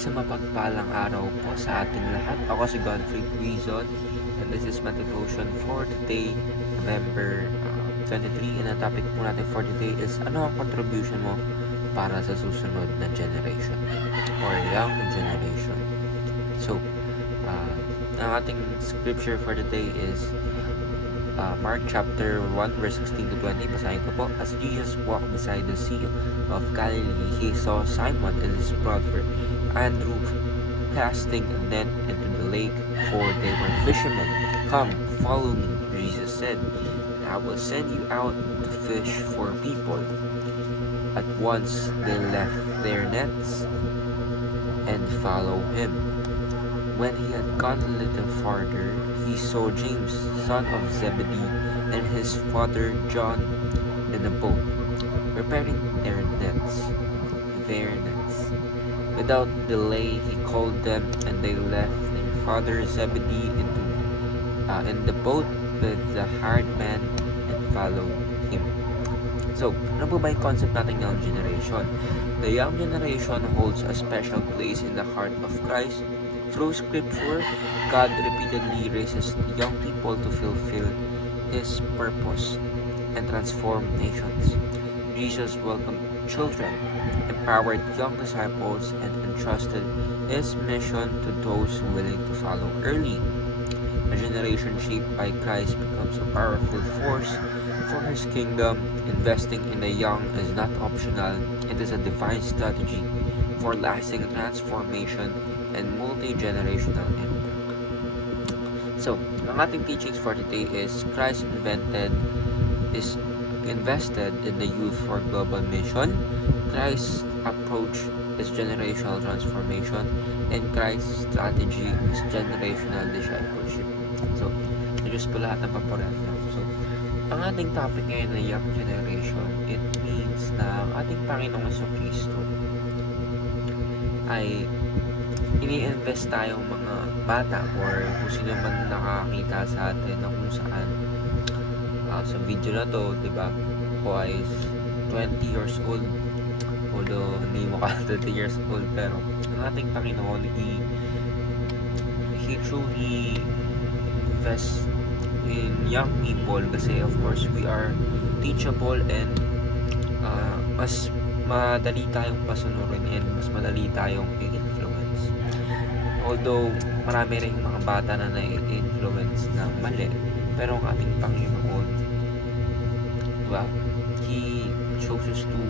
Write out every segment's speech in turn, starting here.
Isang mapagpalang araw po sa ating lahat. Ako si Godfrey Quizon and this is my devotion for today, November 23. And ang topic po natin for today is ano ang contribution mo para sa susunod na generation or young generation. So, ang ating scripture for today is Mark chapter 1 verse 16 to 20. Basahin ko po. As Jesus walked beside the sea of Galilee, he saw Simon and his brother Andrew casting a net into the lake, for they were fishermen. Come, follow me, Jesus said, and I will send you out to fish for people. At once they left their nets and followed him. When he had gone a little farther, he saw James, son of Zebedee, and his father John in a boat, preparing their nets. Without delay, he called them, and they left their father Zebedee in the boat with the hired man and followed him. So, ano po ba yung concept natin young generation? The young generation holds a special place in the heart of Christ. Through Scripture, God repeatedly raises young people to fulfill His purpose and transform nations. Jesus welcomed children, empowered young disciples, and entrusted His mission to those willing to follow early. A generation shaped by Christ becomes a powerful force for His kingdom. Investing in the young is not optional, it is a divine strategy for lasting transformation and multi-generational impact. So, ang ating teachings for today is Christ invested in the youth for global mission. Christ's approach is generational transformation, and Christ's strategy is generational discipleship. So, just po lahat ng paborito. So, ang ating topic ngayon na young generation, it means na ang ating Panginoong Jesucristo ay ini-invest tayong mga bata or kung sino man nakakita sa atin na kung saan sa video na to, diba, ako ay 20 years old, although hindi mo ka 20 years old, pero ang ating Panginoon, He truly invest in young people kasi of course we are teachable and mas madali tayong pasunurin and mas madali tayong i-influence. Although marami rin mga bata na na-influence ng mali, pero ang ating Panginoon, diba, He chooses to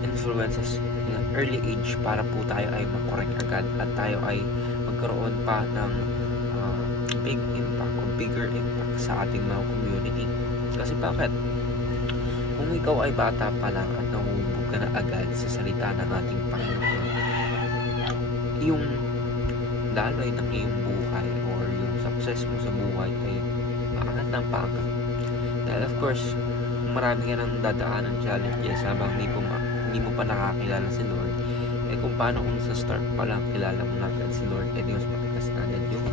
influence us in an early age para po tayo ay makorek agad at tayo ay magkaroon pa ng big impact o bigger impact sa ating mga community. Kasi bakit? Kung ikaw ay bata pa lang at nahubog ka na agad sa salita ng ating Panginoon, yung daloy ng iyong buhay or yung success mo sa buhay ay paangat ng paangat. Dahil of course, marami ka nang dadaan ng challenges habang hindi mo pa nakakilala si Lord. Eh kung paano kung sa start pa lang kilala mo na agad si Lord, eh di mas mataas na agad yung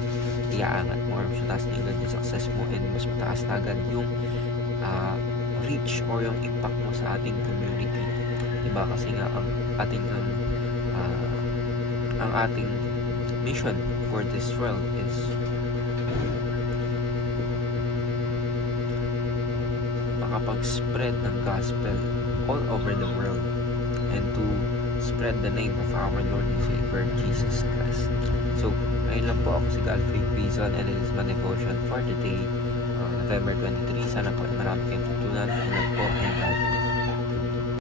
iaangat mo or mas mataas na agad yung success mo and mas mataas na agad yung reach or yung impact mo sa ating community. Diba? Kasi nga ang ating mission for this world is makapag-spread ng gospel all over the world and to spread the name of our Lord and Savior Jesus Christ. So, ngayon lang po ako si Godfrey Quizon and it is my devotion for today, November 23. Sana po marami kayong tutunan. And po, and God bless.